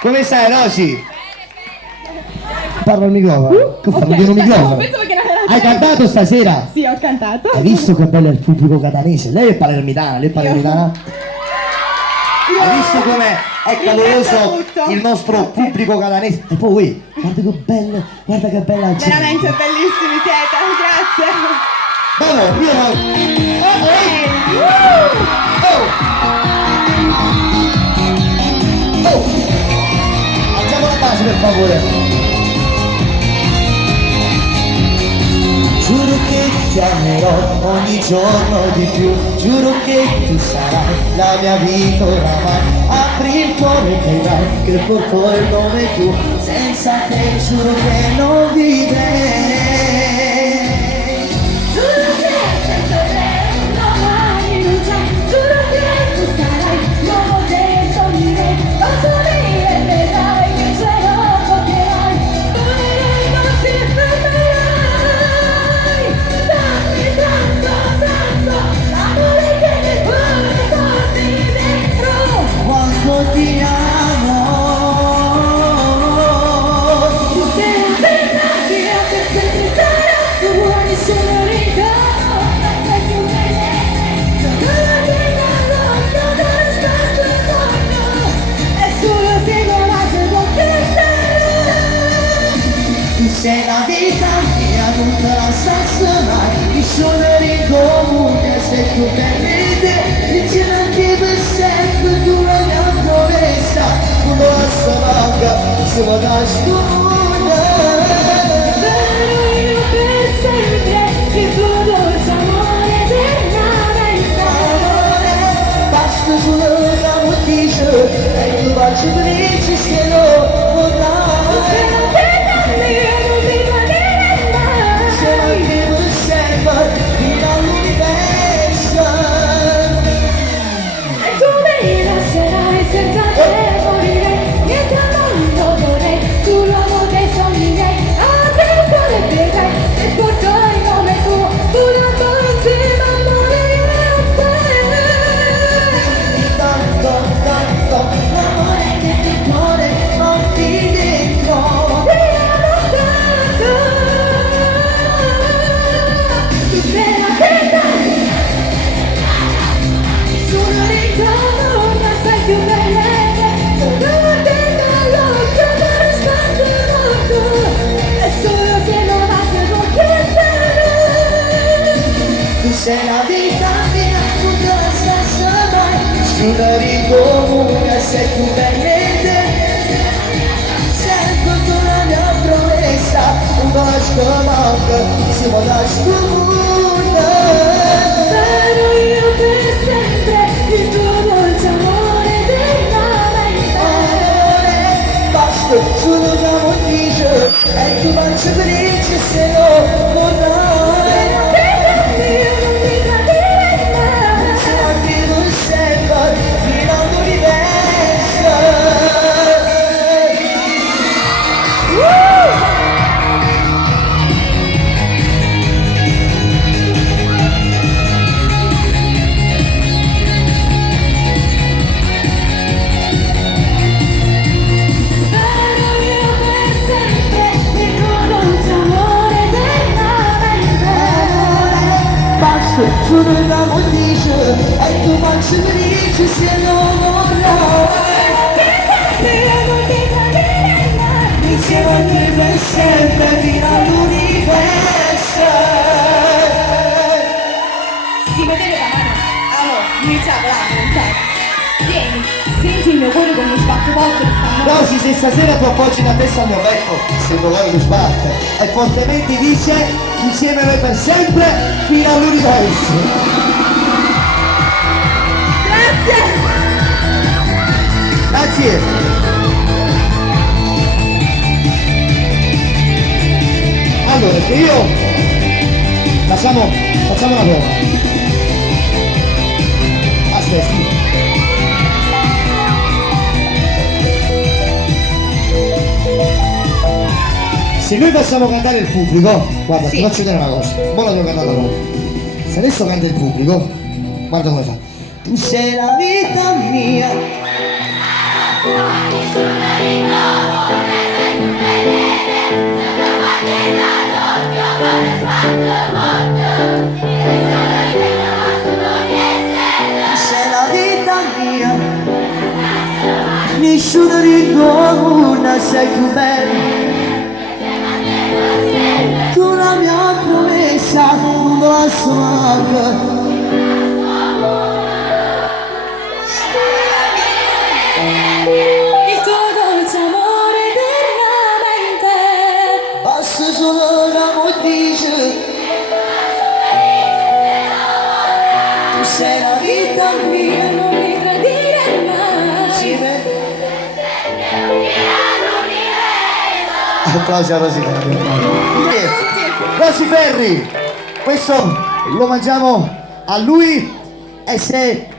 Come stai, Rosy? Parla al microfono. Che fa? Non un microfono? Hai cantato stasera? Sì, ho cantato. Hai visto che bello è il pubblico catanese? Lei è palermitana, lei è palermitana? Hai visto com'è? È caloroso il nostro pubblico catanese? E poi, guarda che bello, guarda che bella gente. Veramente bellissimi siete, grazie. Bravo, io no. Alziamo la base per favore. Giuro che ti amerò ogni giorno di più, giuro che tu sarai la mia vita oramai. Apri il cuore e vedrai che porto il nome tu, senza te giuro che non vivrei. Giuro che senza te domani non c'è, giuro che tu sarai l'uomo dei sogni miei. Posso dire e vedrai che ce lo toccherai, come noi non ti fermerai. Dammi tanto, tanto, l'amore che nel cuore porti dentro. Quanto ti amo. Tu sei la verità che a te sempre sarà, tu vuoi solo ritorno, sei più bella. Sono la vita lotta dallo spazio intorno, è solo se non la seguo che starò. Tu sei la vita mia, non te la sasso mai. Mi sono in comune, sei tu per me te. Insieme anche per sempre, tu la mia promessa. Quando la manca, siamo da scuola. Sarò io per sempre, il tuo dolce amore eternamente. Basta solo una noticia, e tu faccio felice se lo vorrai. Se non te mia non ti tradirei mai. Siamo anche per sempre, fino all'universo. E tu mi lascerai senza te morire, niente al mondo vorrei, tu l'uomo dei sogni miei. Apri il cuore e vedrai che porto il nome tuo, volando insieme a morire con te. Tanto, tanto, l'amore che nel cuore porti dentro. Ti amo tanto, tu sei la vita, sono ritorno, sei più bella. Sono la vita lotta dallo spazio morto, è solo se non la seguo che sarò. Tu sei la vita mia, non te la stessa mai. Scrivere in comune, sei tu per me te. Sento tu la mia promessa, un bacio manca, siamo da scuola. Sarò io per sempre, il tuo dolce amore eternamente. Basta, solo una noticia, e tu faccio felice se lo vorrai. Non ti tradirei mai. Siamo anche per sempre, fino all'universo. Sarò io per sempre, il tuo dolce amore eternamente. Basta, solo una noticia, e tu faccio felice se lo vorrai. Non ti tradirei mai. Insieme a te per sempre, fino all'universo. Si potete la mano? Allora, iniziamo, dai. Vieni, senti il mio cuore come sbatte forte che stanno. Rosy, se stasera tu appoggi la testa al mio petto, se il tuo cuore mi sbatte, e fortemente dice, insieme a noi per sempre, fino all'universo. Grazie! Grazie. Allora, che io facciamo una prova. Aspetta. Se noi facciamo cantare il pubblico, guarda, Sì. ti faccio vedere una cosa, buona tua cantata proprio. Se adesso canta il pubblico, guarda come fa. Tu sei la vita mia, Nessuno ritorna, sei più bella. Tu la mia promessa non posso manca. Il tuo dolce amore eternamente. Basta solo l'amore dice. Tu sei la vita mia. Non mi tradire mai. Applausi a Rosy Ferri. Rosy Ferri, questo lo mangiamo a lui e se